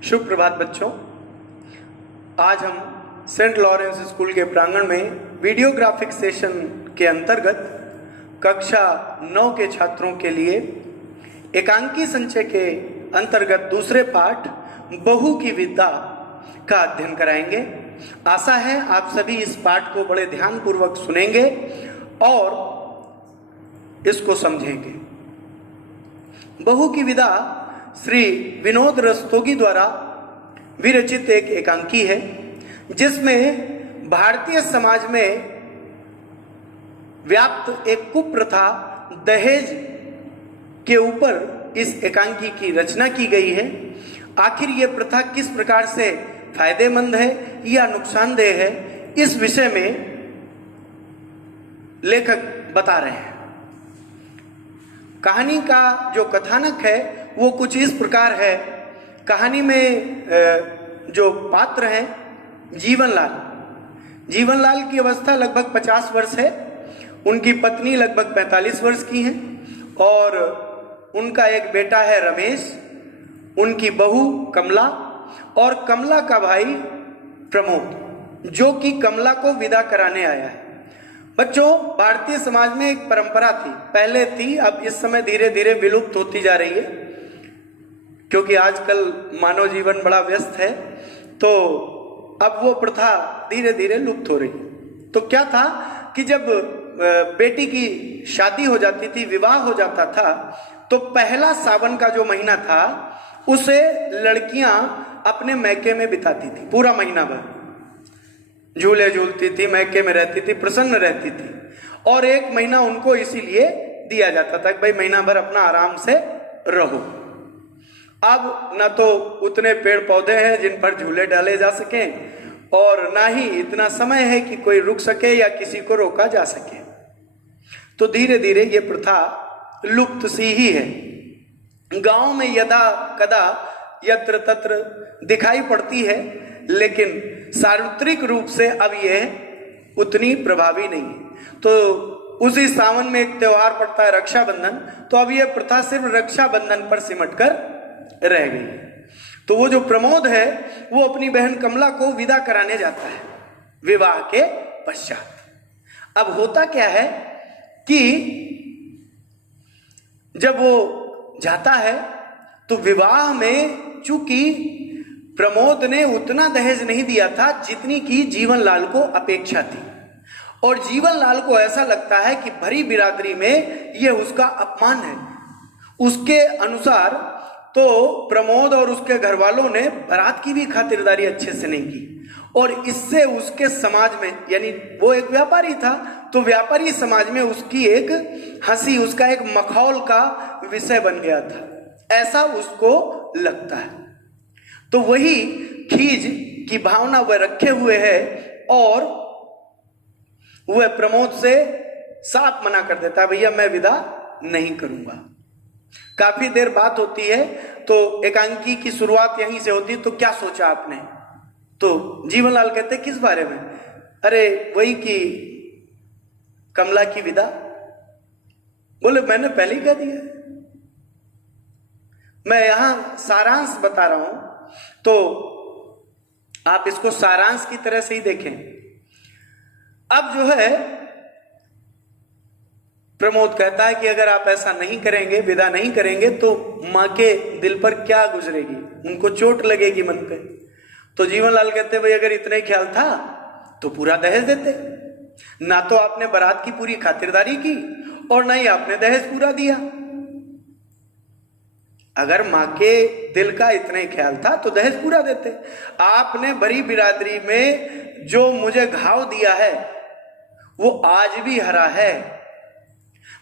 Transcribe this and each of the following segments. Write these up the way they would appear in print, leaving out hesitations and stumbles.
शुभ प्रभात बच्चों। आज हम सेंट लॉरेंस स्कूल के प्रांगण में वीडियोग्राफिक सेशन के अंतर्गत कक्षा 9 के छात्रों के लिए एकांकी संचय के अंतर्गत दूसरे पाठ बहु की विद्या का अध्ययन कराएंगे। आशा है आप सभी इस पाठ को बड़े ध्यानपूर्वक सुनेंगे और इसको समझेंगे। बहु की विदा श्री विनोद रस्तोगी द्वारा विरचित एक एकांकी है, जिसमें भारतीय समाज में व्याप्त एक कुप्रथा दहेज के ऊपर इस एकांकी की रचना की गई है। आखिर ये प्रथा किस प्रकार से फायदेमंद है या नुकसानदेह है, इस विषय में लेखक बता रहे हैं। कहानी का जो कथानक है वो कुछ इस प्रकार है। कहानी में जो पात्र हैं जीवनलाल की अवस्था लगभग 50 वर्ष है। उनकी पत्नी लगभग 45 वर्ष की हैं और उनका एक बेटा है रमेश, उनकी बहू कमला और कमला का भाई प्रमोद, जो कि कमला को विदा कराने आया है। बच्चों, भारतीय समाज में एक परंपरा थी, पहले थी, अब इस समय धीरे धीरे विलुप्त होती जा रही है, क्योंकि आजकल मानव जीवन बड़ा व्यस्त है, तो अब वो प्रथा धीरे धीरे लुप्त हो रही है। तो क्या था कि जब बेटी की शादी हो जाती थी, विवाह हो जाता था, तो पहला सावन का जो महीना था उसे लड़कियां अपने मैके में बिताती थी। पूरा महीना भर झूले झूलती थी, मैके में रहती थी, प्रसन्न रहती थी। और एक महीना उनको इसीलिए दिया जाता था कि भाई महीना भर अपना आराम से रहो। अब न तो उतने पेड़ पौधे हैं जिन पर झूले डाले जा सकें और ना ही इतना समय है कि कोई रुक सके या किसी को रोका जा सके। तो धीरे धीरे ये प्रथा लुप्त सी ही है। गांव में यदा कदा यत्र तत्र दिखाई पड़ती है, लेकिन सार्वत्रिक रूप से अब यह उतनी प्रभावी नहीं है। तो उसी सावन में एक त्योहार पड़ता है रक्षाबंधन, तो अब यह प्रथा सिर्फ रक्षाबंधन पर सिमट कर रह गई है। तो वो जो प्रमोद है वो अपनी बहन कमला को विदा कराने जाता है विवाह के पश्चात। अब होता क्या है कि जब वो जाता है तो विवाह में चूंकि प्रमोद ने उतना दहेज नहीं दिया था जितनी की जीवनलाल को अपेक्षा थी, और जीवनलाल को ऐसा लगता है कि भरी बिरादरी में यह उसका अपमान है। उसके अनुसार तो प्रमोद और उसके घर वालों ने बारात की भी खातिरदारी अच्छे से नहीं की, और इससे उसके समाज में, यानी वो एक व्यापारी था, तो व्यापारी समाज में उसकी एक हंसी, उसका एक मखौल का विषय बन गया था, ऐसा उसको लगता है। तो वही खीज की भावना वह रखे हुए है और वह प्रमोद से साफ मना कर देता है, भैया मैं विदा नहीं करूंगा। काफी देर बात होती है, तो एकांकी की शुरुआत यहीं से होती है। तो क्या सोचा आपने? तो जीवनलाल कहते किस बारे में? अरे वही कि कमला की विदा। बोले मैंने पहले ही कह दिया। मैं यहां सारांश बता रहा हूं, तो आप इसको सारांश की तरह से ही देखें। अब जो है प्रमोद कहता है कि अगर आप ऐसा नहीं करेंगे, विदा नहीं करेंगे, तो मां के दिल पर क्या गुजरेगी, उनको चोट लगेगी मन पे। तो जीवनलाल कहते भाई अगर इतना ही ख्याल था तो पूरा दहेज देते। ना तो आपने बारात की पूरी खातिरदारी की और ना ही आपने दहेज पूरा दिया। अगर मां के दिल का इतना ही ख्याल था तो दहेज पूरा देते। आपने बड़ी बिरादरी में जो मुझे घाव दिया है वो आज भी हरा है।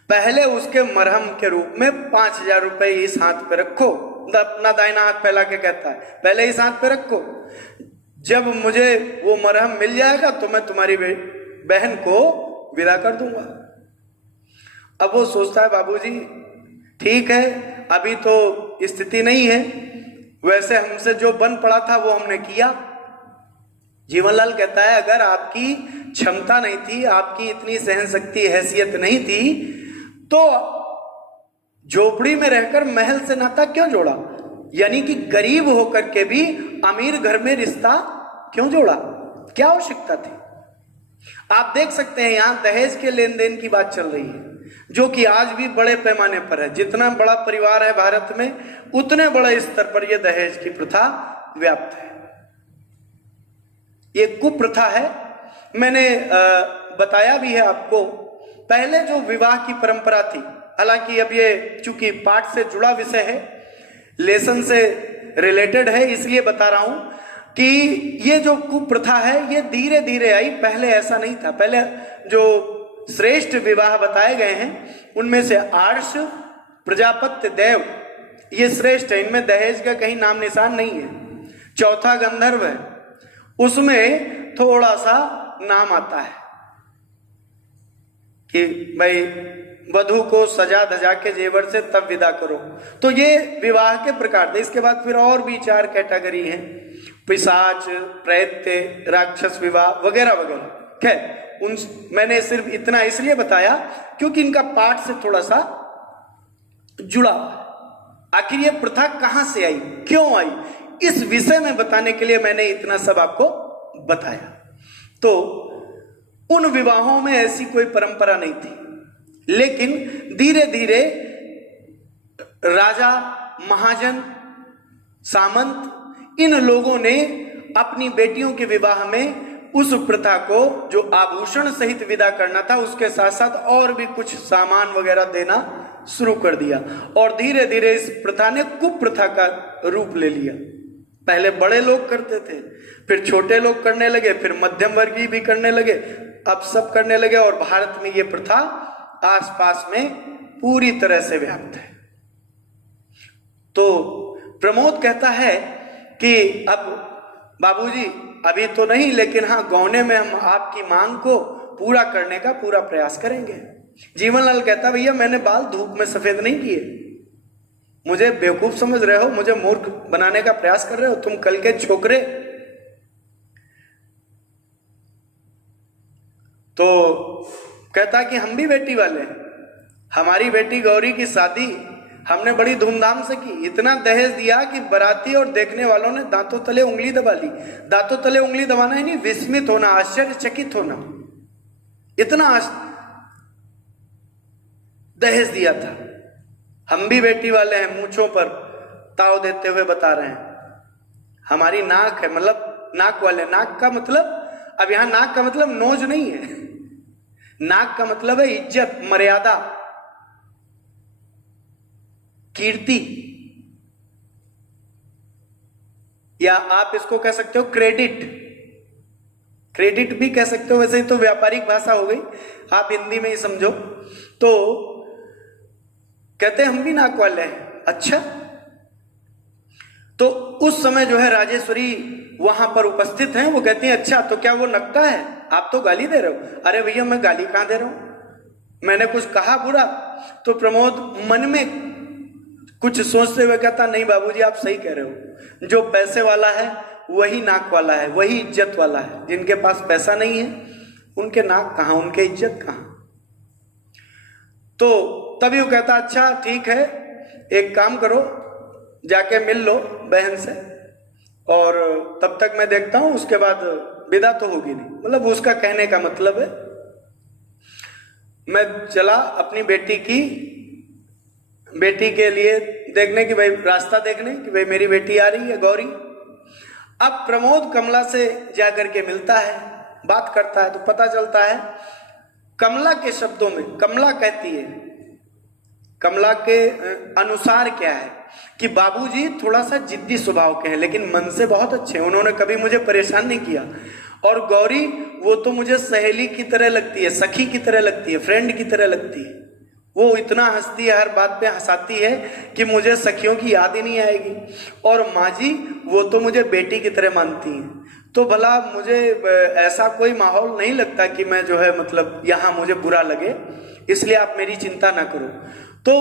पहले उसके मरहम के रूप में 5,000 रुपए इस हाथ पे रखो। अपना दाहिना हाथ फैला के कहता है पहले इस हाथ पे रखो, जब मुझे वो मरहम मिल जाएगा तो मैं तुम्हारी बहन को विदा कर दूंगा। अब वो सोचता है बाबूजी ठीक है, अभी तो स्थिति नहीं है, वैसे हमसे जो बन पड़ा था वो हमने किया। जीवनलाल कहता है अगर आपकी क्षमता नहीं थी, आपकी इतनी सहन शक्ति हैसियत नहीं थी, तो झोपड़ी में रहकर महल से नाता क्यों जोड़ा? यानी कि गरीब होकर के भी अमीर घर में रिश्ता क्यों जोड़ा, क्या आवश्यकता थी। आप देख सकते हैं यहां दहेज के लेन देन की बात चल रही है, जो कि आज भी बड़े पैमाने पर है। जितना बड़ा परिवार है भारत में, उतने बड़े स्तर पर यह दहेज की प्रथा व्याप्त है। ये कुप्रथा है। मैंने बताया भी है आपको, पहले जो विवाह की परंपरा थी, हालांकि अब ये चूंकि पाठ से जुड़ा विषय है, लेसन से रिलेटेड है, इसलिए बता रहा हूं कि ये जो कुप्रथा है ये धीरे धीरे आई, पहले ऐसा नहीं था। पहले जो श्रेष्ठ विवाह बताए गए हैं उनमें से आर्ष, प्रजापत्य, देव ये श्रेष्ठ है, इनमें दहेज का कहीं नाम निशान नहीं है। चौथा गंधर्व है, उसमें थोड़ा सा नाम आता है कि भाई वधू को सजा धजा के जेवर से तब विदा करो। तो ये विवाह के प्रकार थे। इसके बाद फिर और भी 4 कैटेगरी हैं, पिशाच, प्रेत्य, राक्षस विवाह वगैरह वगैरह। खैर उन मैंने सिर्फ इतना इसलिए बताया क्योंकि इनका पाठ से थोड़ा सा जुड़ा। आखिर ये प्रथा कहां से आई, क्यों आई, इस विषय में बताने के लिए मैंने इतना सब आपको बताया। तो उन विवाहों में ऐसी कोई परंपरा नहीं थी, लेकिन धीरे धीरे राजा, महाजन, सामंत इन लोगों ने अपनी बेटियों के विवाह में उस प्रथा को, जो आभूषण सहित विदा करना था, उसके साथ साथ और भी कुछ सामान वगैरह देना शुरू कर दिया। और धीरे धीरे इस प्रथा ने कुप्रथा का रूप ले लिया। पहले बड़े लोग करते थे, फिर छोटे लोग करने लगे, फिर मध्यम वर्गीय भी करने लगे, अब सब करने लगे। और भारत में यह प्रथा आसपास में पूरी तरह से व्याप्त है। तो प्रमोद कहता है कि अब बाबूजी अभी तो नहीं, लेकिन हाँ गौने में हम आपकी मांग को पूरा करने का पूरा प्रयास करेंगे। जीवनलाल कहता भैया मैंने बाल धूप में सफेद नहीं किए, मुझे बेवकूफ समझ रहे हो, मुझे मूर्ख बनाने का प्रयास कर रहे हो, तुम कल के छोकरे। तो कहता कि हम भी बेटी वाले हैं, हमारी बेटी गौरी की शादी हमने बड़ी धूमधाम से की, इतना दहेज दिया कि बाराती और देखने वालों ने दांतों तले उंगली दबा ली। दांतों तले उंगली दबाना ही नहीं, विस्मित होना, आश्चर्यचकित होना, इतना दहेज दिया था। हम भी बेटी वाले हैं, मूंछों पर ताव देते हुए बता रहे हैं। हमारी नाक है, मतलब नाक वाले। नाक का मतलब, अब यहां नाक का मतलब नोज नहीं है, नाक का मतलब है इज्जत, मर्यादा, कीर्ति, या आप इसको कह सकते हो क्रेडिट। क्रेडिट भी कह सकते हो, वैसे ही तो व्यापारिक भाषा हो गई, आप हिंदी में ही समझो। तो कहते हैं हम भी नाक वाले हैं। अच्छा, तो उस समय जो है राजेश्वरी वहां पर उपस्थित हैं, वो कहती हैं अच्छा तो क्या वो नकटा है, आप तो गाली दे रहे हो। अरे भैया मैं गाली कहां दे रहा हूं, मैंने कुछ कहा बुरा? तो प्रमोद मन में कुछ सोचते हुए कहता नहीं बाबूजी आप सही कह रहे हो, जो पैसे वाला है वही नाक वाला है, वही इज्जत वाला है। जिनके पास पैसा नहीं है उनके नाक कहां, उनके इज्जत कहां। तो तभी वो कहता अच्छा ठीक है, एक काम करो, जाके मिल लो बहन से, और तब तक मैं देखता हूं, उसके बाद विदा तो होगी नहीं। मतलब उसका कहने का मतलब है मैं चला अपनी बेटी के लिए देखने की, भाई रास्ता देखने कि भाई मेरी बेटी आ रही है गौरी। अब प्रमोद कमला से जाकर के मिलता है, बात करता है, तो पता चलता है कमला के शब्दों में, कमला कहती है, कमला के अनुसार क्या है कि बाबूजी थोड़ा सा जिद्दी स्वभाव के हैं, लेकिन मन से बहुत अच्छे हैं, उन्होंने कभी मुझे परेशान नहीं किया। और गौरी वो तो मुझे सहेली की तरह लगती है, सखी की तरह लगती है, फ्रेंड की तरह लगती है। वो इतना हंसती है, हर बात पे हंसाती है कि मुझे सखियों की याद ही नहीं आएगी। और माँ जी वो तो मुझे बेटी की तरह मानती हैं। तो भला मुझे ऐसा कोई माहौल नहीं लगता कि मैं जो है मतलब यहाँ मुझे बुरा लगे, इसलिए आप मेरी चिंता ना करो। तो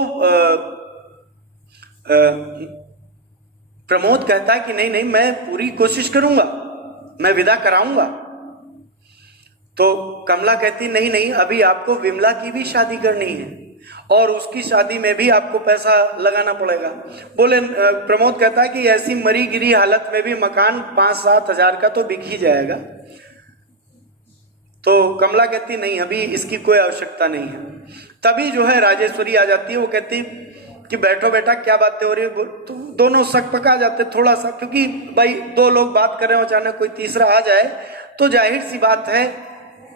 प्रमोद कहता है कि नहीं नहीं मैं पूरी कोशिश करूंगा, मैं विदा कराऊंगा। तो कमला कहती नहीं नहीं अभी आपको विमला की भी शादी करनी है, और उसकी शादी में भी आपको पैसा लगाना पड़ेगा। बोले प्रमोद कहता है कि ऐसी मरी गिरी हालत में भी मकान 5-7 हजार का तो बिक ही जाएगा। तो कमला कहती नहीं, अभी इसकी कोई आवश्यकता नहीं है। तभी जो है राजेश्वरी आ जाती है। वो कहती कि बैठो बेटा, क्या बातें हो रही है। तो दोनों सकपका जाते थोड़ा सा, क्योंकि भाई 2 लोग बात कर रहे हो, अचानक कोई तीसरा आ जाए तो जाहिर सी बात है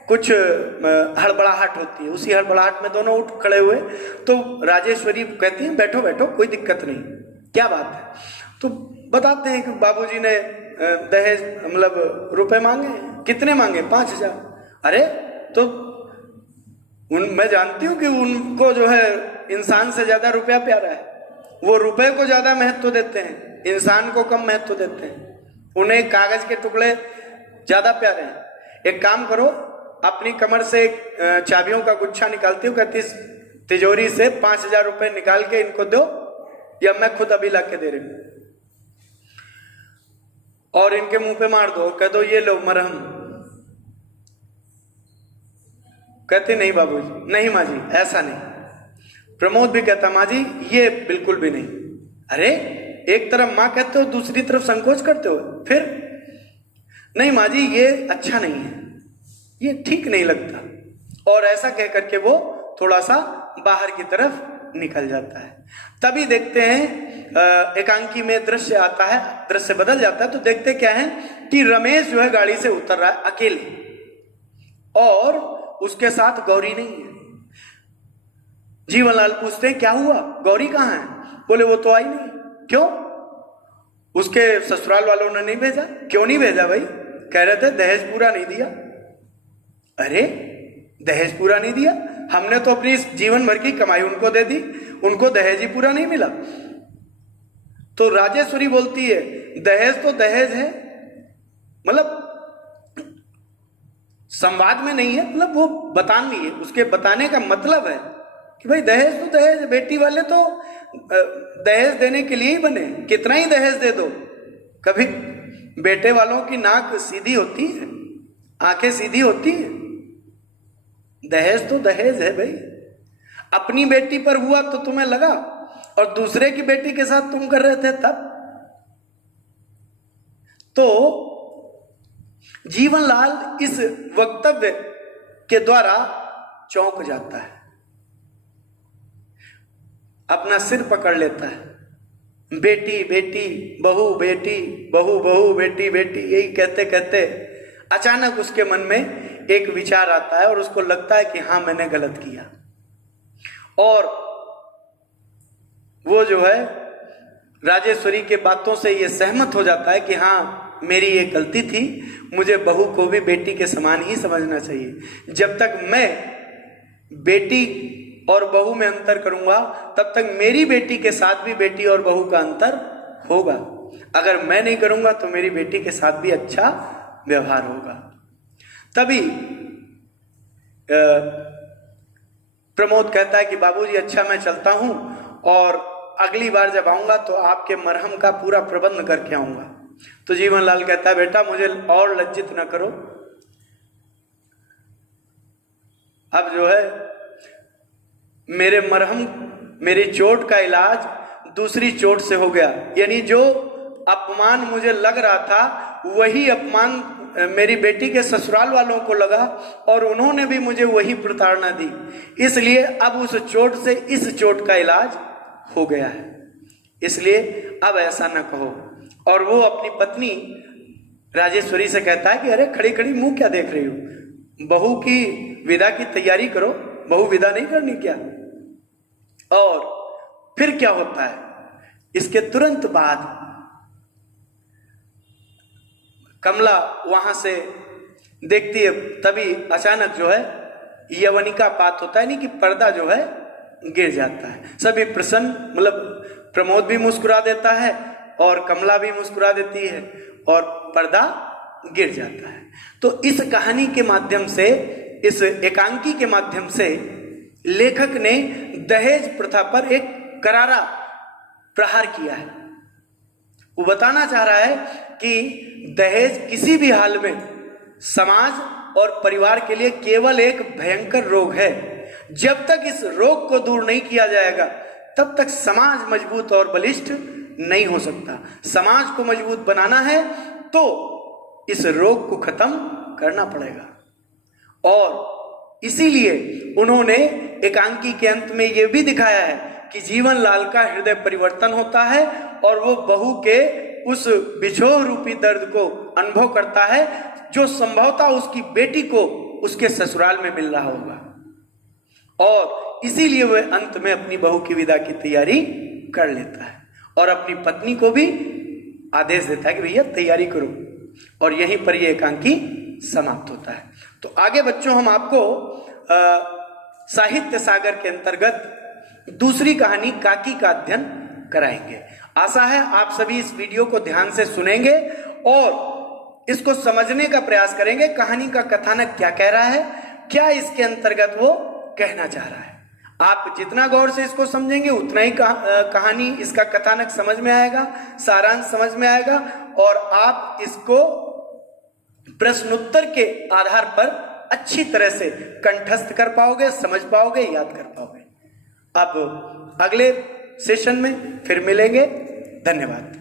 कुछ हड़बड़ाहट होती है। उसी हड़बड़ाहट में दोनों उठ खड़े हुए। तो राजेश्वरी कहती है बैठो बैठो, कोई दिक्कत नहीं, क्या बात है। तो बताते हैं कि बाबूजी ने दहेज मतलब रुपए मांगे। कितने मांगे? 5,000। अरे तो मैं जानती हूँ कि उनको जो है इंसान से ज्यादा रुपया प्यारा है। वो रुपए को ज्यादा महत्व देते हैं, इंसान को कम महत्व देते हैं। उन्हें कागज के टुकड़े ज्यादा प्यारे हैं। एक काम करो, अपनी कमर से चाबियों का गुच्छा निकालती हूँ, कहती तिजोरी से 5,000 रुपए निकाल के इनको दो, या मैं खुद अभी ला के दे रही हूं, और इनके मुंह पे मार दो, कह दो ये लो मरहम। कहते नहीं बाबूजी, नहीं माँ जी, ऐसा नहीं। प्रमोद भी कहता माँ जी ये बिल्कुल भी नहीं। अरे एक तरफ माँ कहते हो, दूसरी तरफ संकोच करते हो। फिर नहीं माँ जी ये अच्छा नहीं है, ये ठीक नहीं लगता। और ऐसा कह करके वो थोड़ा सा बाहर की तरफ निकल जाता है। तभी देखते हैं एकांकी में दृश्य आता है, दृश्य बदल जाता है। तो देखते क्या है कि रमेश जो है गाड़ी से उतर रहा है अकेले, और उसके साथ गौरी नहीं है। जीवनलाल पूछते हैं क्या हुआ, गौरी कहाँ है? बोले वो तो आई नहीं। क्यों? उसके ससुराल वालों ने नहीं भेजा। क्यों नहीं भेजा भाई? कह रहे थे दहेज पूरा नहीं दिया। अरे दहेज पूरा नहीं दिया? हमने तो अपनी जीवन भर की कमाई उनको दे दी, उनको दहेज ही पूरा नहीं मिला। तो राजेश्वरी बोलती है दहेज तो दहेज है, मतलब संवाद में नहीं है, मतलब वो बतानी है। उसके बताने का मतलब है कि भाई दहेज तो दहेज, बेटी वाले तो दहेज देने के लिए ही बने, कितना ही दहेज दे दो। कभी बेटे वालों की नाक सीधी होती है, आंखें सीधी होती है? दहेज तो दहेज है भाई। अपनी बेटी पर हुआ तो तुम्हें लगा, और दूसरे की बेटी के साथ तुम कर रहे थे तब। तो जीवनलाल इस वक्तव्य के द्वारा चौंक जाता है, अपना सिर पकड़ लेता है। बेटी बेटी, बहू बेटी, बहू बहू, बेटी बेटी, यही कहते कहते अचानक उसके मन में एक विचार आता है, और उसको लगता है कि हाँ मैंने गलत किया। और वो जो है राजेश्वरी के बातों से ये सहमत हो जाता है कि हाँ मेरी ये गलती थी, मुझे बहू को भी बेटी के समान ही समझना चाहिए। जब तक मैं बेटी और बहू में अंतर करूंगा, तब तक मेरी बेटी के साथ भी बेटी और बहू का अंतर होगा। अगर मैं नहीं करूंगा तो मेरी बेटी के साथ भी अच्छा व्यवहार होगा। तभी प्रमोद कहता है कि बाबूजी अच्छा मैं चलता हूं, और अगली बार जब आऊंगा तो आपके मरहम का पूरा प्रबंध करके आऊंगा। तो जीवनलाल कहता है बेटा मुझे और लज्जित न करो, अब जो है मेरे मरहम, मेरी चोट का इलाज दूसरी चोट से हो गया। यानी जो अपमान मुझे लग रहा था वही अपमान मेरी बेटी के ससुराल वालों को लगा, और उन्होंने भी मुझे वही प्रताड़ना दी। इसलिए अब उस चोट से इस चोट का इलाज हो गया है, इसलिए अब ऐसा न कहो। और वो अपनी पत्नी राजेश्वरी से कहता है कि अरे खड़ी खड़ी मुंह क्या देख रही हो, बहू की विदा की तैयारी करो, बहू विदा नहीं करनी क्या? और फिर क्या होता है, इसके तुरंत बाद कमला वहां से देखती है, तभी अचानक जो है यवनिका पात होता है, नहीं कि पर्दा जो है गिर जाता है। सभी प्रसन्न, मतलब प्रमोद भी मुस्कुरा देता है और कमला भी मुस्कुरा देती है, और पर्दा गिर जाता है। तो इस कहानी के माध्यम से, इस एकांकी के माध्यम से लेखक ने दहेज प्रथा पर एक करारा प्रहार किया है। वो बताना चाह रहा है कि दहेज किसी भी हाल में समाज और परिवार के लिए केवल एक भयंकर रोग है, जब तक इस रोग को दूर नहीं किया जाएगा तब तक समाज मजबूत और बलिष्ठ नहीं हो सकता। समाज को मजबूत बनाना है तो इस रोग को खत्म करना पड़ेगा। और इसीलिए उन्होंने एकांकी के अंत में यह भी दिखाया है कि जीवन लाल का हृदय परिवर्तन होता है और वो बहू के उस बिछोह रूपी दर्द को अनुभव करता है जो संभवतः उसकी बेटी को उसके ससुराल में मिल रहा होगा, और इसीलिए वह अंत में अपनी बहू की विदा की तैयारी कर लेता है और अपनी पत्नी को भी आदेश देता है कि भैया तैयारी करो, और यहीं पर यह एकांकी समाप्त होता है। तो आगे बच्चों हम आपको साहित्य सागर के अंतर्गत दूसरी कहानी काकी का अध्ययन कराएंगे। आशा है आप सभी इस वीडियो को ध्यान से सुनेंगे और इसको समझने का प्रयास करेंगे। कहानी का कथानक क्या कह रहा है, क्या इसके अंतर्गत वो कहना चाह रहा है। आप जितना गौर से इसको समझेंगे उतना ही कहानी, इसका कथानक समझ में आएगा, सारांश समझ में आएगा, और आप इसको प्रश्नोत्तर के आधार पर अच्छी तरह से कंठस्थ कर पाओगे, समझ पाओगे, याद कर पाओगे। अब अगले सेशन में फिर मिलेंगे। धन्यवाद।